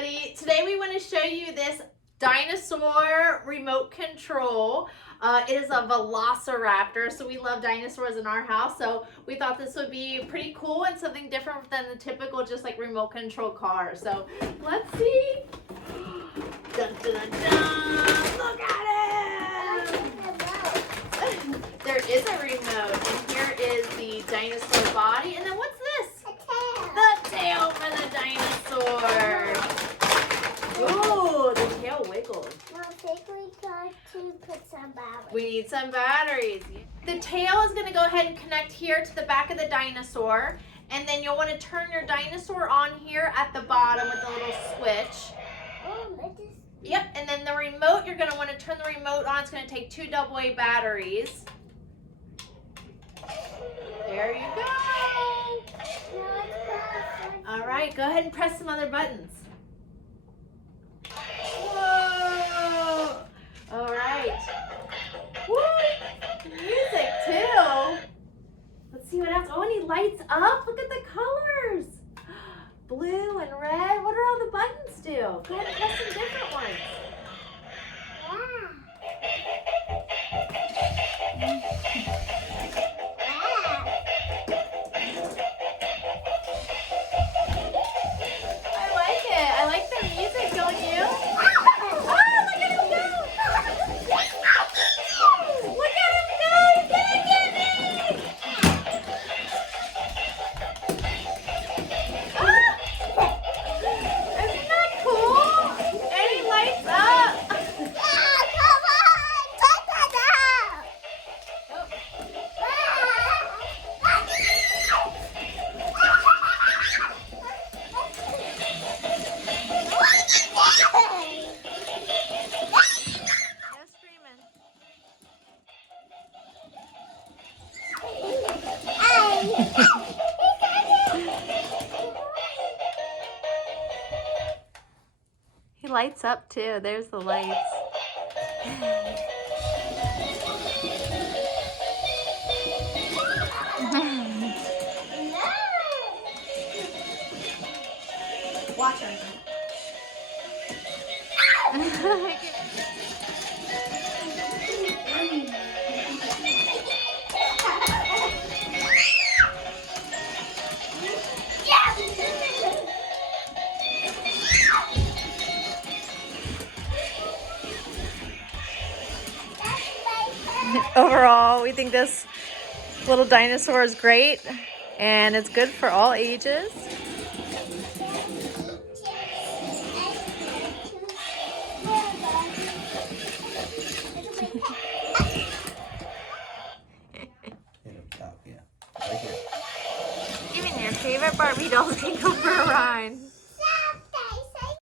everybody. Today we want to show you this dinosaur remote control. It is a Velociraptor, so we love dinosaurs in our house, so we thought this would be pretty cool and something different than the typical just like remote control car. So let's see. Dun, dun, dun, dun. Look at it! There is a remote, and here is the dinosaur body, and then what's this? The tail for the dinosaur. Ooh, the tail wiggles. No, I think we got to put some batteries. We need some batteries. The tail is going to go ahead and connect here to the back of the dinosaur. And then you'll want to turn your dinosaur on here at the bottom with the little switch. Yep, and then the remote, you're going to want to turn the remote on. It's going to take 2 AA batteries. There you go. All right, go ahead and press some other buttons. Whoa! All right. Woo! Music too. Let's see what else. Oh, and he lights up. Look at the colors. Blue and red. What do all the buttons do? Go ahead and press some different ones. I like the music, don't you? Oh, look at him go! Look at him go! He's gonna get me! Ah! Isn't that cool? And he lights up. Come on! Put that up! He lights up too. There's the lights. Watch him. Overall, we think this little dinosaur is great and it's good for all ages. Even your favorite Barbie dolls can go for a ride.